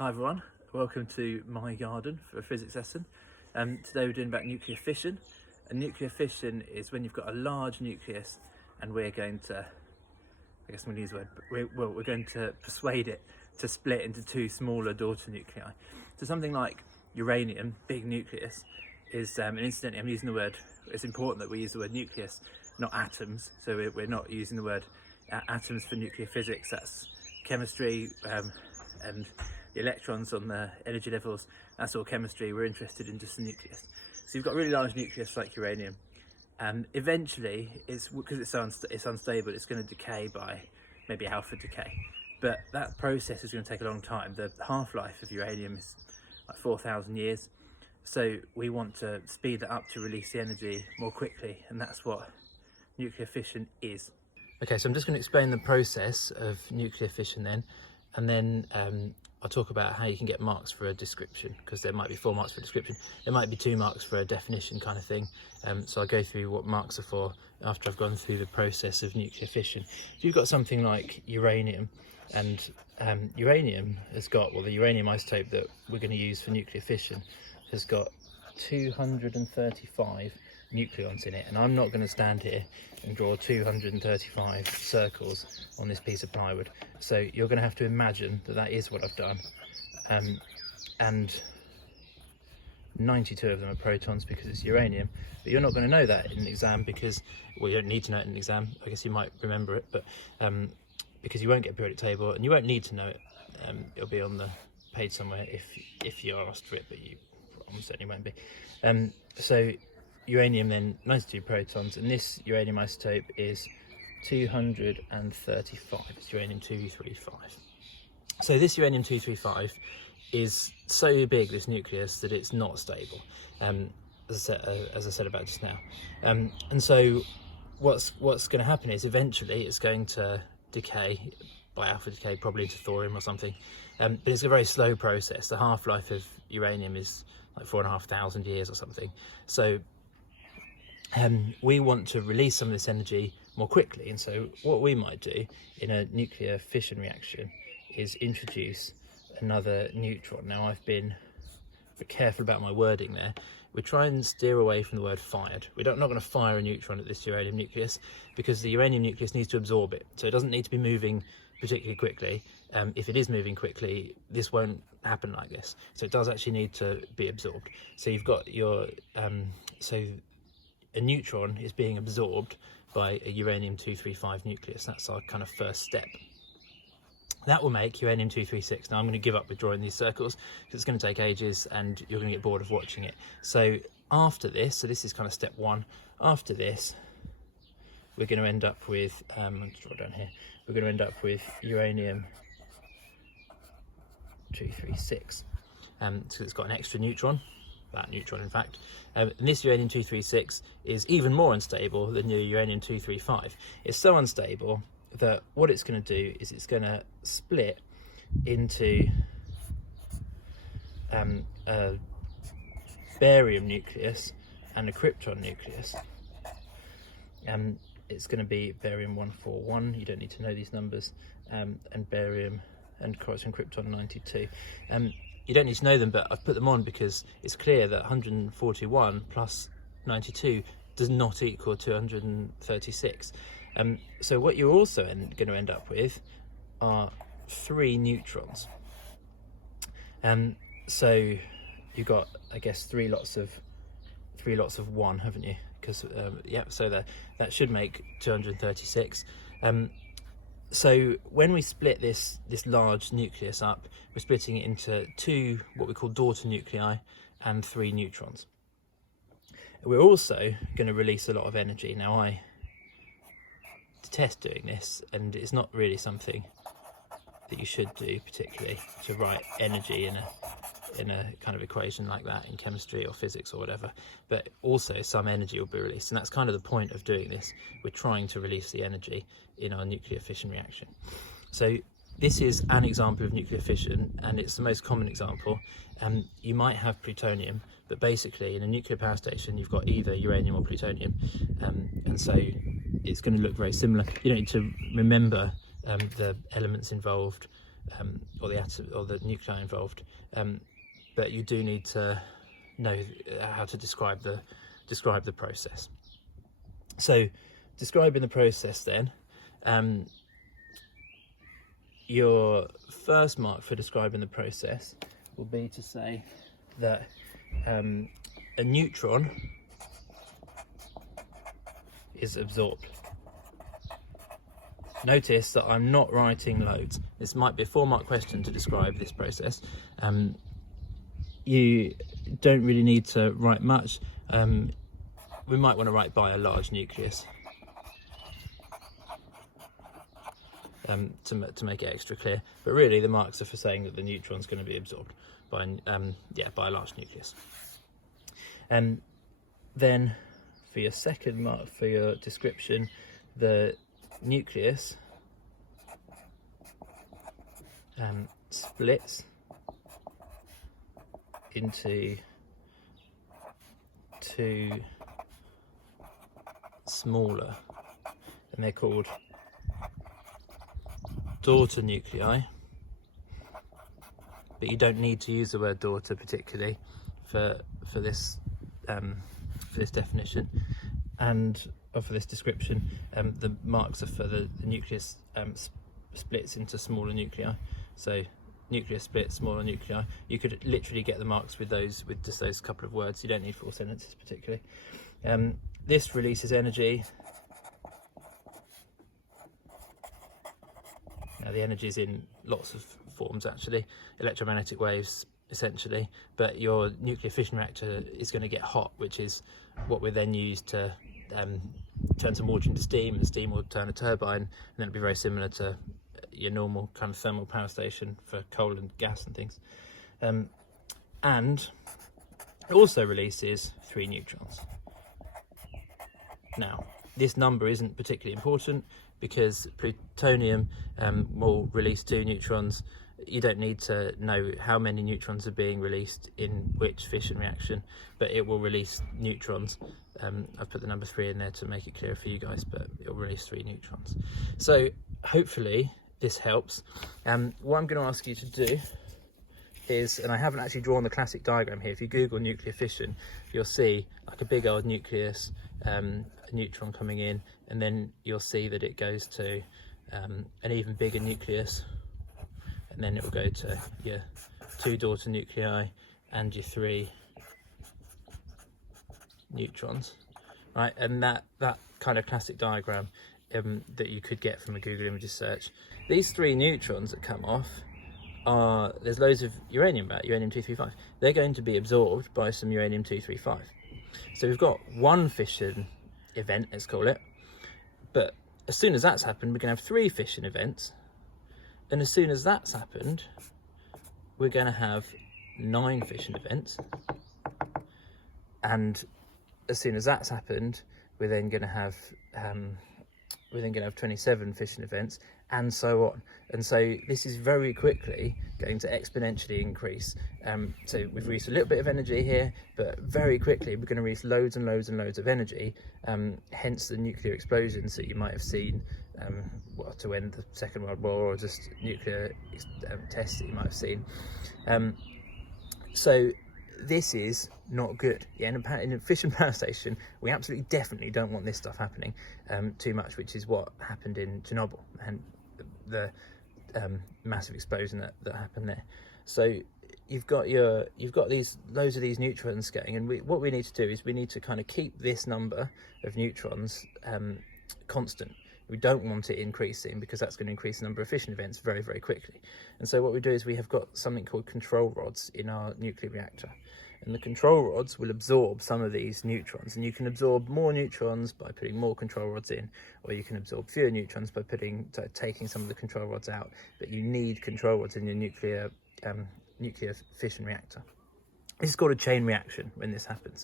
Hi everyone, welcome to my garden for a physics lesson. Today we're doing about nuclear fission. And nuclear fission is when you've got a large nucleus and we're going to, I guess I'm going to use the word, we're going to persuade it to split into two smaller daughter nuclei. So something like uranium, big nucleus, is, and incidentally I'm using the word, it's important that we use the word nucleus, not atoms. So we're not using the word atoms for nuclear physics, that's chemistry, and the electrons on the energy levels, that's all chemistry. We're interested in just the nucleus. So you've got a really large nucleus like uranium, and eventually, because it's unstable, it's going to decay by maybe alpha decay. But that process is going to take a long time. The half-life of uranium is like 4,000 years. So we want to speed that up to release the energy more quickly, and that's what nuclear fission is. Okay, so I'm just going to explain the process of nuclear fission then, and then I'll talk about how you can get marks for a description, because there might be 4 marks for a description, there might be 2 marks for a definition kind of thing. So I'll go through what marks are for after I've gone through the process of nuclear fission. If you've got something like uranium, and uranium has got, well, the uranium isotope that we're going to use for nuclear fission has got 235 nucleons in it, and I'm not going to stand here and draw 235 circles on this piece of plywood, so you're going to have to imagine that that is what I've done. And 92 of them are protons because it's uranium, but you're not going to know that in an exam because, well, you don't need to know it in an exam. I guess you might remember it, but because you won't get a periodic table, and you won't need to know it. It'll be on the page somewhere if you're asked for it, but you almost certainly won't be. So uranium then, 92 protons, and this uranium isotope is 235. It's uranium-235. So this uranium-235 is so big, this nucleus, that it's not stable, as I said about just now. And so what's going to happen is eventually it's going to decay by alpha decay, probably into thorium or something. But it's a very slow process. The half-life of uranium is like 4,500 years or something. So we want to release some of this energy more quickly, and so what we might do in a nuclear fission reaction is introduce another neutron. Now, I've been careful about my wording there. We try and steer away from the word fired. We're not going to fire a neutron at this uranium nucleus, because the uranium nucleus needs to absorb it, so it doesn't need to be moving particularly quickly. If it is moving quickly, this won't happen like this, so it does actually need to be absorbed. So you've got your so a neutron is being absorbed by a uranium-235 nucleus. That's our kind of first step. That will make uranium-236. Now I'm going to give up with drawing these circles because it's going to take ages and you're going to get bored of watching it. So after this, so this is kind of step 1. After this, we're going to end up with, let's draw down here, we're going to end up with uranium-236. So it's got an extra neutron, that neutron in fact, and this uranium-236 is even more unstable than your uranium-235. It's so unstable that what it's going to do is it's going to split into a barium nucleus and a krypton nucleus. It's going to be barium-141, you don't need to know these numbers, and barium and corresponding krypton 92. You don't need to know them, but I've put them on because it's clear that 141 plus 92 does not equal 236. So what you're also going to end up with are 3 neutrons. So you've got, I guess, 3 lots of 1, haven't you? Because yeah, so that should make 236. So when we split this large nucleus up, we're splitting it into 2 what we call daughter nuclei and 3 neutrons. We're also going to release a lot of energy. Now, I detest doing this, and it's not really something that you should do particularly, to write energy in a kind of equation like that in chemistry or physics or whatever, but also some energy will be released, and that's kind of the point of doing this. We're trying to release the energy in our nuclear fission reaction. So this is an example of nuclear fission, and it's the most common example. You might have plutonium, but basically in a nuclear power station you've got either uranium or plutonium, and so it's going to look very similar. You don't need to remember the elements involved or the atom or the nuclei involved, but you do need to know how to describe the process. So describing the process then, your first mark for describing the process will be to say that a neutron is absorbed. Notice that I'm not writing loads. This might be a 4-mark question to describe this process. You don't really need to write much. We might want to write by a large nucleus to make it extra clear, but really the marks are for saying that the neutron's going to be absorbed by a large nucleus. And then for your second mark for your description, the nucleus splits into 2 smaller, and they're called daughter nuclei, but you don't need to use the word daughter particularly for this definition and for this description. The marks are for the nucleus splits into smaller nuclei. So nucleus splits, smaller nuclei. You could literally get the marks with just those couple of words. You don't need full sentences particularly. This releases energy. Now the energy is in lots of forms actually, electromagnetic waves essentially, but your nuclear fission reactor is going to get hot, which is what we then use to turn some water into steam, and steam will turn a turbine, and then it'll be very similar to your normal kind of thermal power station for coal and gas and things. And it also releases 3 neutrons. Now this number isn't particularly important because plutonium will release 2 neutrons. You don't need to know how many neutrons are being released in which fission reaction, but it will release neutrons. I've put the number 3 in there to make it clearer for you guys, but it'll release 3 neutrons. So hopefully this helps. What I'm going to ask you to do is, and I haven't actually drawn the classic diagram here, if you Google nuclear fission, you'll see like a big old nucleus, a neutron coming in, and then you'll see that it goes to an even bigger nucleus, and then it will go to your 2 daughter nuclei and your 3 neutrons, right? And that kind of classic diagram that you could get from a Google Images search. These 3 neutrons that come off there's loads of uranium about, uranium-235. They're going to be absorbed by some uranium-235. So we've got 1 fission event, let's call it, but as soon as that's happened, we're going to have 3 fission events, and as soon as that's happened, we're going to have 9 fission events, and as soon as that's happened, we're then going to have 27 fission events, and so on. And so this is very quickly going to exponentially increase. So we've released a little bit of energy here, but very quickly we're going to release loads and loads and loads of energy, hence the nuclear explosions that you might have seen to end the Second World War, or just nuclear tests that you might have seen. So this is not good. Yeah, in a fission power station, we absolutely definitely don't want this stuff happening too much, which is what happened in Chernobyl and the massive explosion that happened there. So you've got loads of these neutrons going, and what we need to do is we need to kind of keep this number of neutrons constant. We don't want it increasing because that's going to increase the number of fission events very, very quickly. And so what we do is we have got something called control rods in our nuclear reactor. And the control rods will absorb some of these neutrons. And you can absorb more neutrons by putting more control rods in, or you can absorb fewer neutrons by taking some of the control rods out. But you need control rods in your nuclear fission reactor. This is called a chain reaction when this happens.